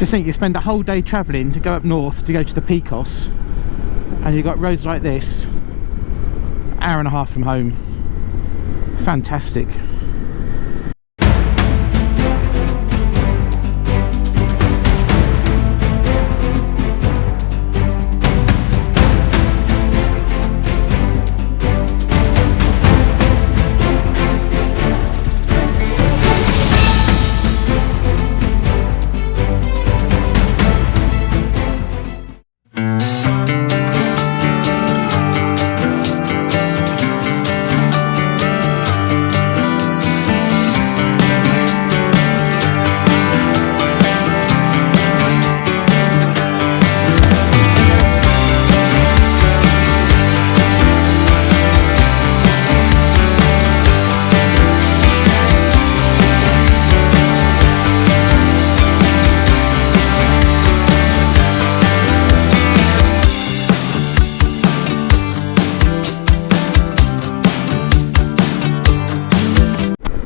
Just think, you spend a whole day travelling to go up north to go to the Picos, and you've got roads like this, hour and a half from home. Fantastic.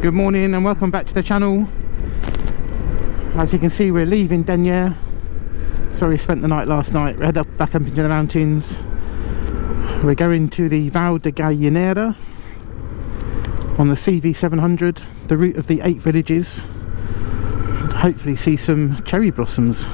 Good morning and welcome back to the channel. As you can see, we're leaving Denia. Sorry, we spent the night last night. We head back up into the mountains. We're going to the Vall de Gallinera on the CV700, the route of the 8 villages, and hopefully see some cherry blossoms.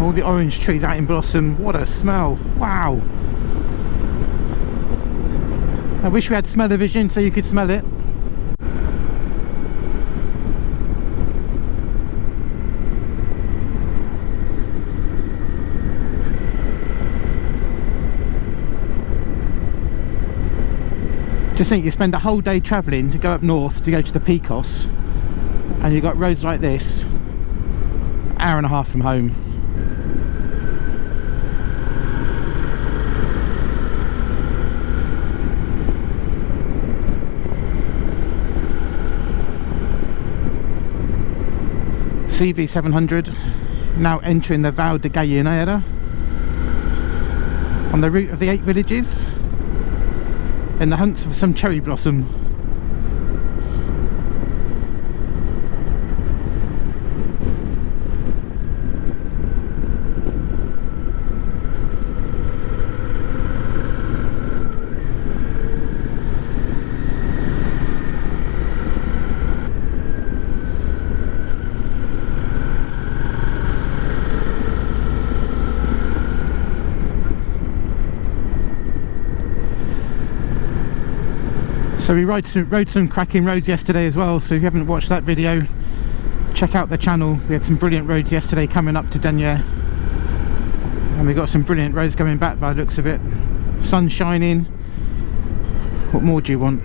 All the orange trees out in blossom. What a smell. Wow. I wish we had smell-o-vision so you could smell it. Just think, you spend a whole day travelling to go up north to go to the Picos, and you've got roads like this, hour and a half from home. CV700, now entering the Vall de Gallinera on the route of the 8 villages in the hunt for some cherry blossom. So we rode some cracking roads yesterday as well, so if you haven't watched that video, check out the channel. We had some brilliant roads yesterday coming up to Denia, and we got some brilliant roads coming back by the looks of it. Sun shining. What more do you want?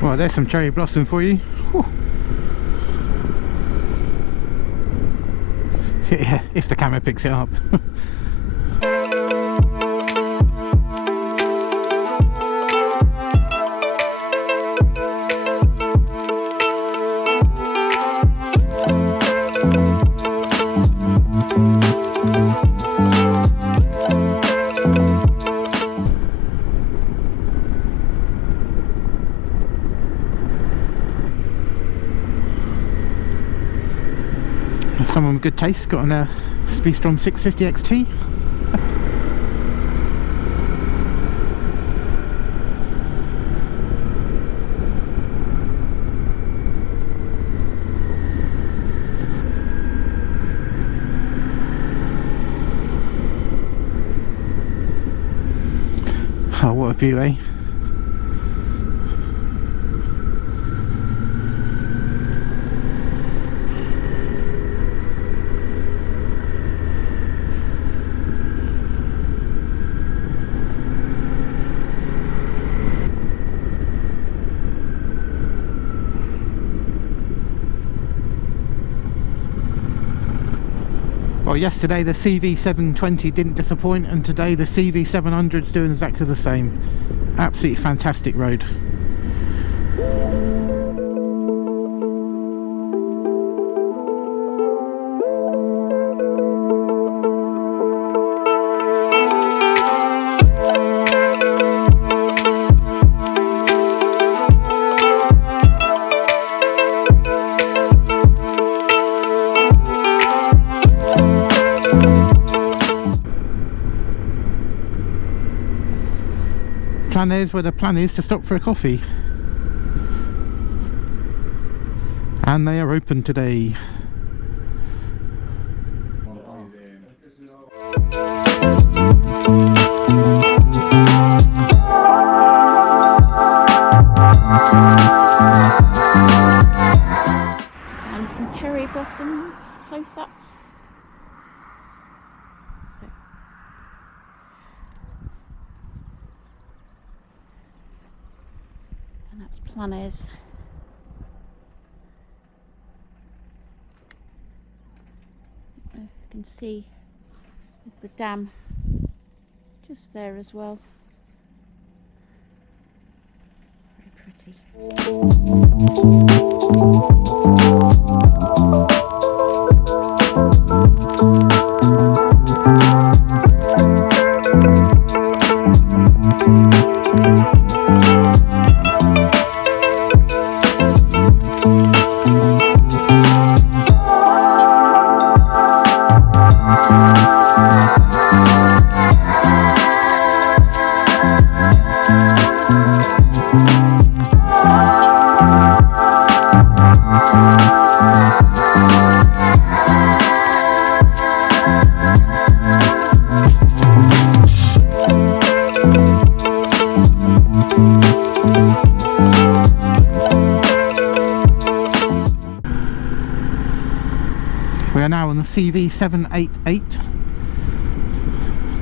Well, there's some cherry blossom for you. Whew. Yeah, if the camera picks it up. Someone with good taste got on a V-Strom 650 XT. Oh, what a view, eh? Well, yesterday the CV720 didn't disappoint, and today the CV700's doing exactly the same. Absolutely fantastic road. Planis, where the plan is to stop for a coffee, and they are open today. And some cherry blossoms close up. So. And that's Planis. You can see there's the dam just there as well. Very pretty. We are now on the CV788,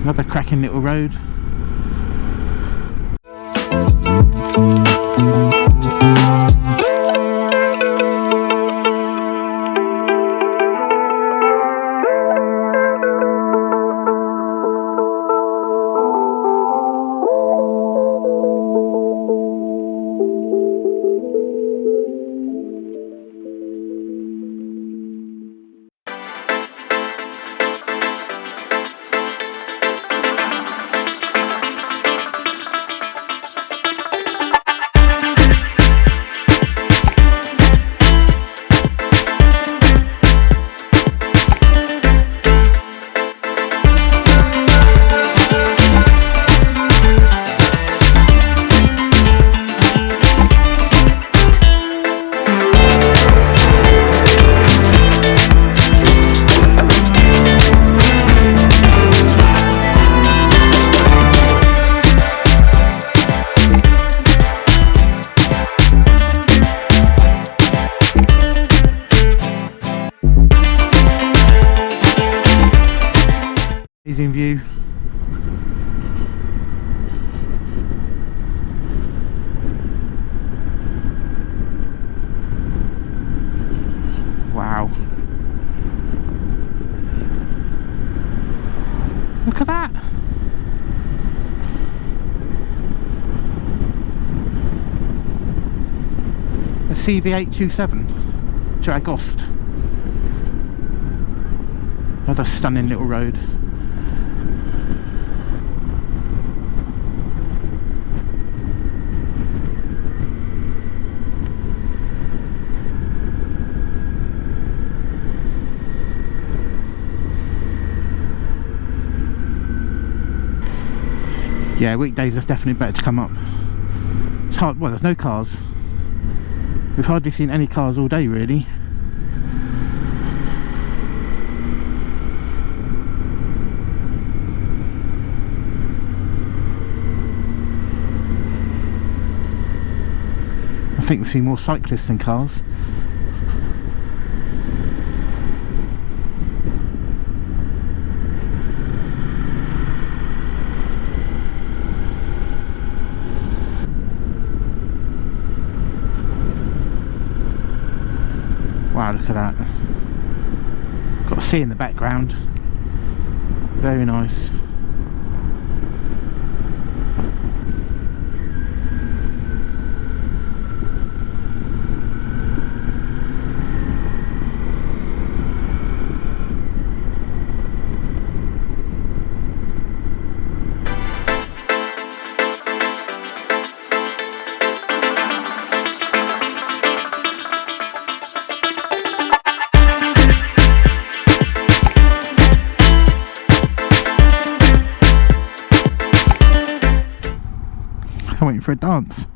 another cracking little road. CV827 to Agost. What a stunning little road. Yeah, weekdays it's definitely better to come up. It's hard, well, there's no cars. We've hardly seen any cars all day, really. I think we've seen more cyclists than cars. Wow, look at that. Got a sea in the background. Very nice. I'm waiting for a dance.